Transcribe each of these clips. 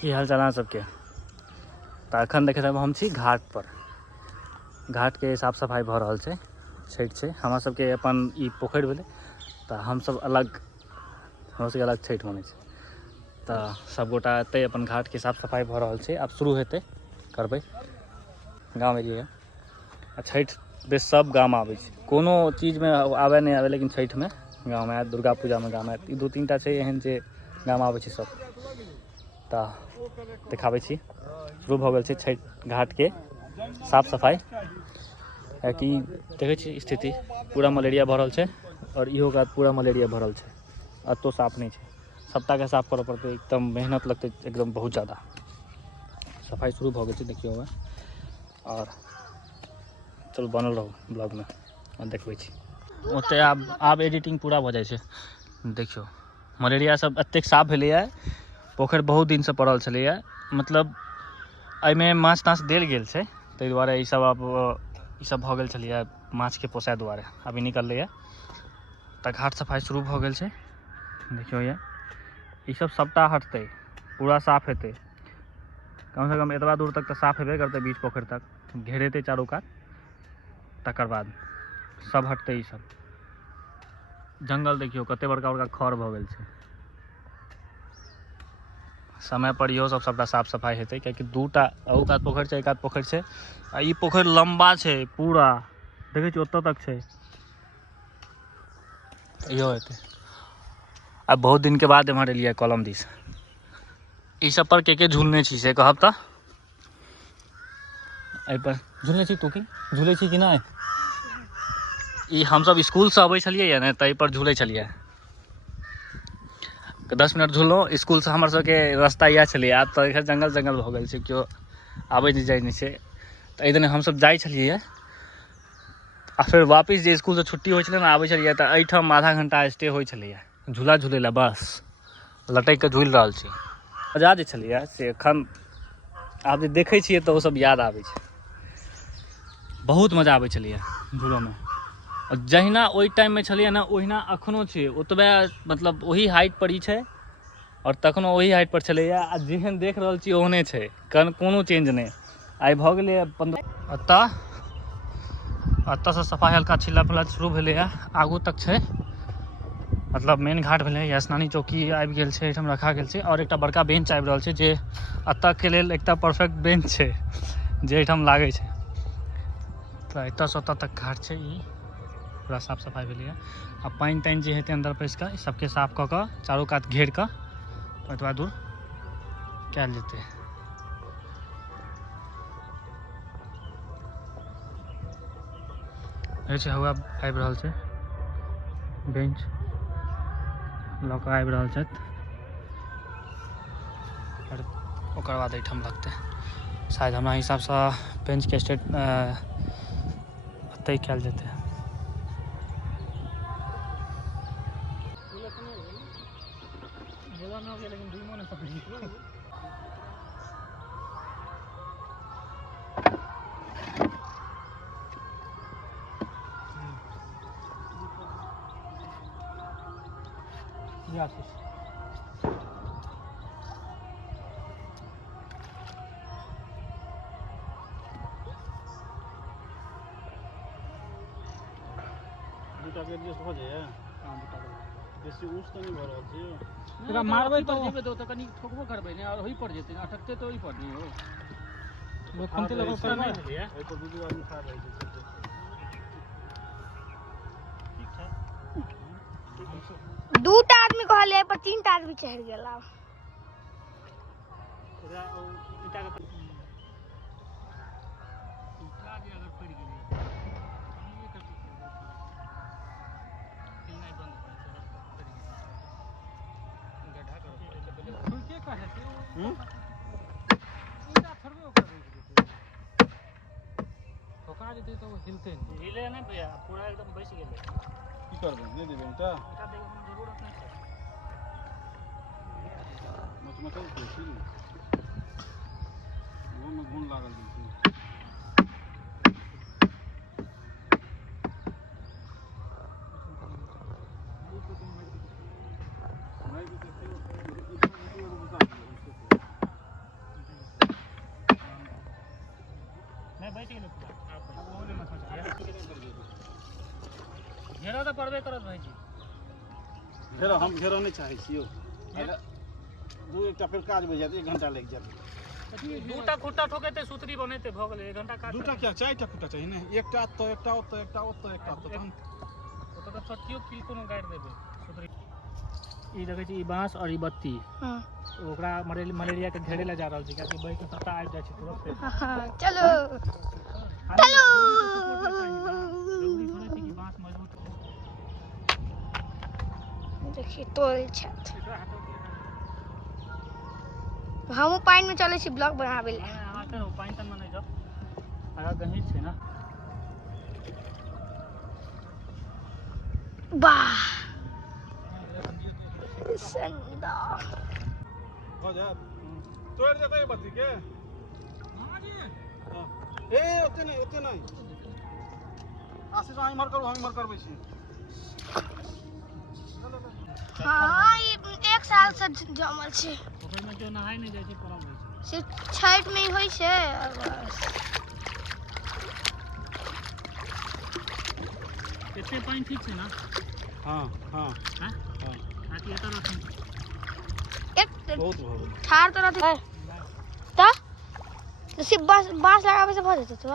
की हाल चाल सबके। तो अखन देखे हम छी घाट पर। घाट के साफ सफाई भ रहल छै, छठि छै हमरा सबके अपन ई पोखरि भेलै तो हम सब अलग, हमरा सबके अलग छठि मनै छै। तो सबगोटा एतै अपन घाट के साफ सफाई भ रहल छै, आब शुरू हेतै, करबै। गाँव एलियै आ छठि बेस सब गाम आबै छै, कोनो चीज में आबै नहीं आबै, लेकिन छठि में गाँव में आयत, दुर्गा पूजा में गाँव में आयत। ई दू तीन टा छै एहन जे गाम आबै छै सब। तो देखाबै छी, शुरू भ गेल छै छठि घाट के साफ सफाई। कि देखै छी स्थिति पूरा मलेरिया भरल छै, और इहो कात पूरा मलेरिया भरल छै, अतो साफ नहीं छै। सबटा के साफ करऽ पड़तै, एकदम मेहनत लगतै, एकदम बहुत ज़्यादा। सफाई शुरू भ गेल छै, देखियौ हमें। और चलो बनल रहू ब्लॉग में, देखबै छी। ओते आब एडिटिंग पूरा भ जाइ छै। देखियौ मलेरिया सब एतेक साफ भेलैए, पोखरि बहुत दिन से पड़ल छलैए, मतलब एहिमे माछ ताछ देल गेल छै, ताहि दुआरे ई सब अब ई सब भ गेल छलैए माछ के पोसै दुआरे, अभी निकललैए। तऽ घाट सफाई शुरू भ गेल छै, देखियौ ये ई सब सबटा हटतै, पूरा साफ हेतै। कम से कम एतबा दूर तक तऽ साफ हेबे करतै, बीच पोखरि तक घेरेतै चारू कात, तकर बाद सब हटतै। ई सब जंगल देखियौ कते बड़का बड़का खर भ गेल छै। समय पर इहो सब सबटा साफ सफाई हेतै, कियाकि दूटा अहू कात पोखरि छै, एहि कात पोखरि छै, आ ई पोखरि लम्बा छै पूरा, देखै छियै ओतऽ तक छै। इहो हेतै। अब बहुत दिन के बाद एम्हर एलियै कलम दिस। ई सब पर के झूलने छी से कहब तऽ? एहि पर झूलने छी, तू की झूलै छी कि नहीं? ई हमसब स्कूल से अबै छलियै ने, तऽ एहि पर झूलै छलियै। 10 मिनट झूललहुँ, स्कूल से हमर सबके रास्ता इएह छलै। आब तऽ जंगल जंगल भऽ गेल छै, केओ आबै नहि जाइ नहि छै। तऽ एहि दिन हमसब जाइ छलियै, आ फिर वापस जे स्कूल से छुट्टी होइ छलै ने, आबै छलियै तऽ एहिठाम आधा घंटा स्टे होइ छलैए झूला झूलै लए। बस लटकि कऽ झूलि रहल छी। मजा जे छलैए से एखन आब जे देखै छियै तऽ ओसब याद आबै छै। बहुत मजा आबै छलैए झूलऽमे। जहिना ओहि टाइम में छलियै ने, ओहिना एखनो छै, ओतबे मतलब ओही हाइट पर ई छै, और तखनो ओही हाइट पर छलैए। आ जेहन देख रहल छी ओहने छै, कोनो चेंज नहीं। आइ भऽ गेलै 15। एतऽ से सफाई हल्का छिला फला शुरू भेलैए, आगू तक छै, मतलब मेन घाट भेलै। स्नानी चौकी आबि गेल छै, एहिठाम रखा गेल छै, और एकटा बड़का बेंच आबि रहल छै, जे एतऽ के लेल एकटा परफेक्ट बेंच छै, जे एहिठाम लागै छै। तऽ एतऽ से ओतऽ तक घाट छै, ई पूरा साफ सफाई भेलैए। आ पानि तानि जे हेतै अंदर पैसि कऽ, सबके साफ कऽ कऽ चारू कात घेर कऽ ओतबा दूर कयल जेतै। छै हवा आबि रहल छै, बेंच लऽ कऽ आबि रहल छथि, और ओकर बाद एहिठाम लगतै शायद, हमरा हिसाबसँ बेंचके स्टेट एतहि कयल जेतै। दूटा के एडजस्ट हो जाए। हां दूटा के बेसी ऊंच तो नहीं भ रहल छै। एकरा मारबै तो जेबै तो कनी ठोकबो करबै ने, और ओही पर जेतै ना, अटकतै तो ओही पर नहीं हो। लोग खनते लगो करबै एहि पर दू आदमी ठाड़ रहै छै। ठीक छै, दूटा आदमी कहले पर तीनटा आदमी चढ़ गेला। एकरा ईटा के ईटा जे अगर पड़ गेलै ये करते खेलनाइ बंद भ जाइ छै, अगर पड़ गेलै गड्ढा करऽ पड़तै। ठोके का हेतै ईटा थोड़बे ओकर रुकि जेतै, ठोका जेतै तऽ ओ हिलतै नहीं, हिले नहीं भैया, पूरा एकदम बैस गेलै। की करबै, नहीं देबै ईटा, ईटा दै के कोनो जरूरत नहीं छै। मचमचल छै की, ओहो में घून लागल छै। घेरा तो पड़बे करत भाई जी। घेरा हम घेरा नहीं चाहे छियो। दू एकटा फेर काज भऽ जायत 1 घंटा लागि जायत। दूटा खुट्टा ठोकेते सुतरी बनेते भऽ गेलै 1 घंटा काट। दूटा क्या 4टा खुट्टा चाहिए ने, एकटा तो एकटा ओतऽ एकटा ओतऽ एकटा ओतऽ तहन ओतऽ तऽ छोटियो किल कोनो गाड़ि देबै सुतरी। ई देखै छी ई बाँस और ई बत्ती ओकरा मलेरिया के घेरे ला जा रहल छै कियाकि बहि के पत्ता आबि जाइ छै तुरंत। चलो चलो जरूरी थोड़े छै कि बाँस मजबूत हो। देखिए तोड़ छत हम पानी में चले छी ब्लॉग बनावे ले। हां करो पानी तन में नहीं जाओ आगा गहीर छै ना। वाह संदा हो जायत। तोड़ देतै बत्ती के। हां जी हां ए ओते नहीं आशीष अहाँ इमहर करू हम इमहर करबै छी। हाँ ये 1 साल से जमल छै। ओकर में जो नहाय नहीं जाय छै परम होय छै सिर्फ छठ में ही होय छै बस। एते पानी ठीक छै ना। हां हां हां हां आकि एता रखी एक बहुत भऽ ठार तो रहते त सिर्फ बांस लगावे से भ जेतै तो।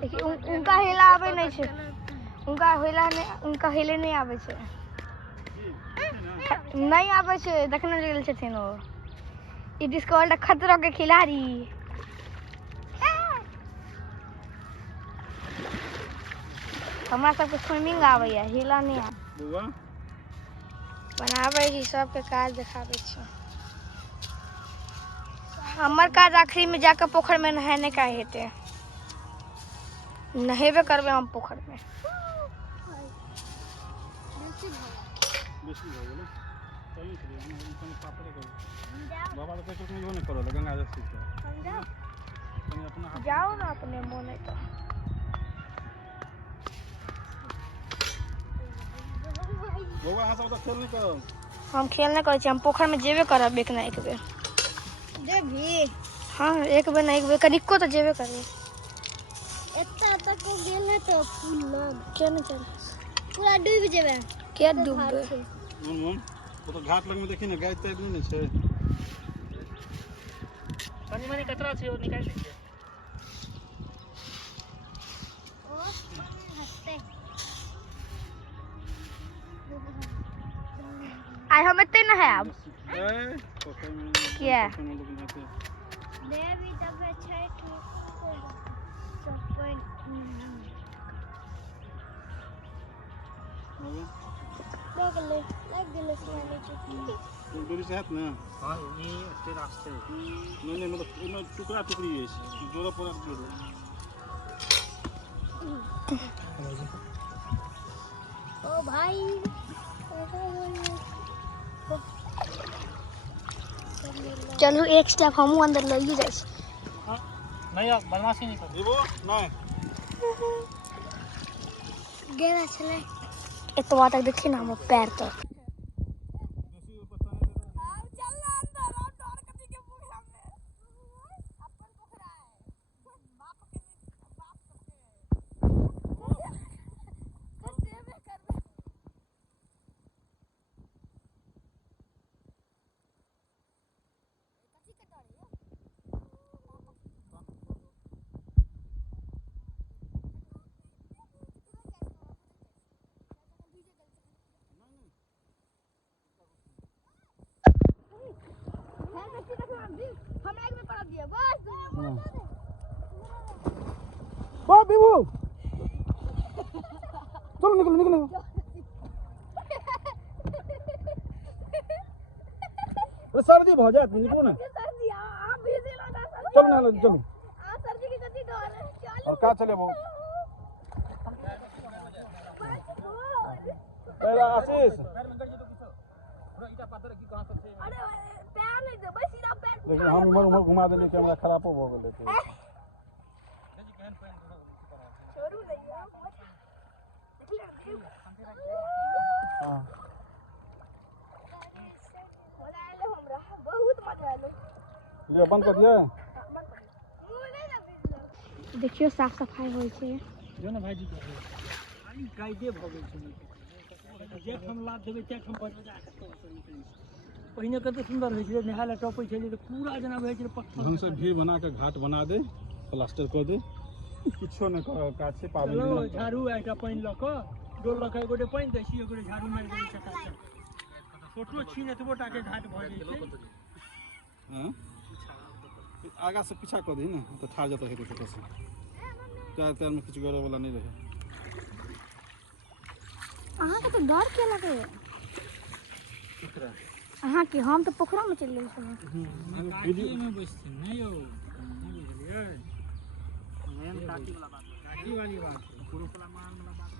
देखिए उनका हिलावे नहीं छै, उनका हिले नहीं आवे छै। नहीं आवे छै देखने गेल छथिन ओ। ई डिस्कवर्ड खतरों के खिलाड़ी। हमरा सबके स्विमिंग आवे है हिला नहीं आ बुआ बनावे छी सबके काज देखावे छी। हमर काज आखिरी में जाकर पोखर में नहाने का हेते। नहेबे करबे हम पोखर में। बेसी भऽ गेलै सही छै हम कनि पापड़े करू बाबा तो कहै छै इहो नहि करऽ गंगा जल सीख समझा कनि अपना हाथ जाओ ना अपने मोने तो। बौआ अहाँ सब तऽ खेल नहीं करब। हम खेल नहीं करे छी हम पोखर में जेबे करब एक ना एक बेर। जेबी हाँ एक बेर ना एक बेर कनिको तो जेबे करबे। एत्ता तक गेले तो फूल लग के न चल पूरा डूब जेबे के डूबबे। मन वो तो घाट लग में देखी ना गाय टाइप नहीं छै। पानी में कचरा छै ओ निकाल लीजिए। ओ हंसते आई हम एते न है अब क्या देवी तब छै कि लगले लग गेले सुनाने छै दूरी से हाथ ना। हां ये एते रास्ते नहीं मतलब इनो टुकड़ा टुकड़ी है जोड़ा पूरा जोड़। ओ भाई चलो एक स्टेप हमू अंदर लगी जाय छी। हां नहीं अब बदमाशी नहीं कर देबो नहीं गेरा चले एतवा तक देखी ना हम पैर तक। ओ बीबू चलो निकलो अरे सर्दी भ जात निकलो ना चलो ना चलो सर्दी की गति डर है और का चले वो अरे आशीष अरे पैर नहीं दे बस सीधा पैर लेकिन हम उमर घुमा देने कैमरा खराब हो गेले थे। छोड़ू नहीं हां ले बंद कर दिया। देखियो साफ सफाई होइ छै जो ना भाईजी आई कायदे भ गेल छै जे हम लाद देबै ते हम बजा के पहिने कते सुंदर होइ छै नहाले टपै छै त पूरा जना होइ छै पत्थर ढंग से भीड़ बना के घाट बना दे, प्लास्टर कर दे, किछो न काज छै पाबनि चलो दिन झाड़ू एकटा पानी ल के डोल ल के गोटे पानी दै छी एगोटे झाड़ू मारि दै चका फोटो छीन एतबो टा के घाट भ जाइ छै। हां आगा से पीछा कर दी ना तो ठाड़ जाता है कुछ से चार चार में कुछ गरो वाला नहीं रहे। अहाँ के तो डर के लगे किकरा अहाँ के हम तो पोखरा में चल गेल छलहुं वीडियो में बैठते नहीं हो नहीं बुझलिए मेन काटी वाला बात काटी वाली बात पुरुष वाला मान वाला बात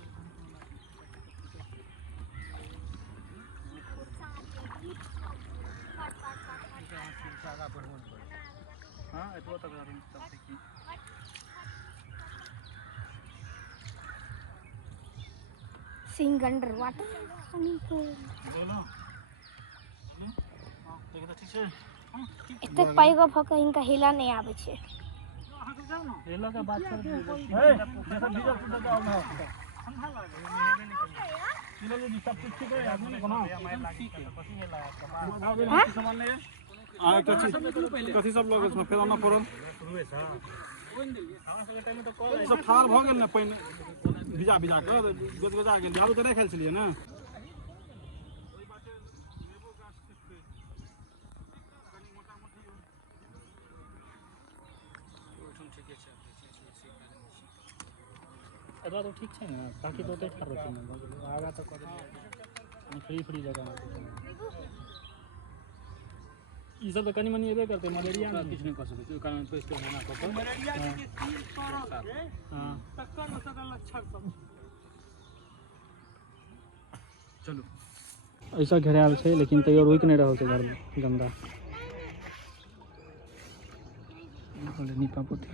हां एतबो तक सब देखी सिंग अंडर वाटर स्विमिंग पूल बोलो हां देख त ठीक छै एते पैगो भक इनका हिला नहीं आवे छै हेला का बात कर जैसा डीजल सुधा का ना ठंडा लागे हेबे नहीं करे ले जी सब कुछ ठीक है आदमी ने बना माइल लागे पसी हेला कमाल सामान ले आ कथि सब लोग इसमें फेर आना पड़ल शुरुए से कोन दिलिए हमरा सब टाइम में तो कॉल सब ठार भ गेल ने पानी भिजा भिजा के गजगजा गेल झाड़ू त नहीं खेल छलिए ना एबा तो ठीक छै ना ताकि तो ओते ठार रहै छै आगा तक कर फ्री फ्री जगह ई सब तो कनी मनी एबे करते मलेरिया में किछ नहीं कर सके ओइ कारण पेस्ट होना को मलेरिया के सील तरह है हां टक्कर में सदा लक्षण सब चलो ऐसा घेराल छै लेकिन तैयो रुक नहीं रहल छै घर गंदा नीपा पोती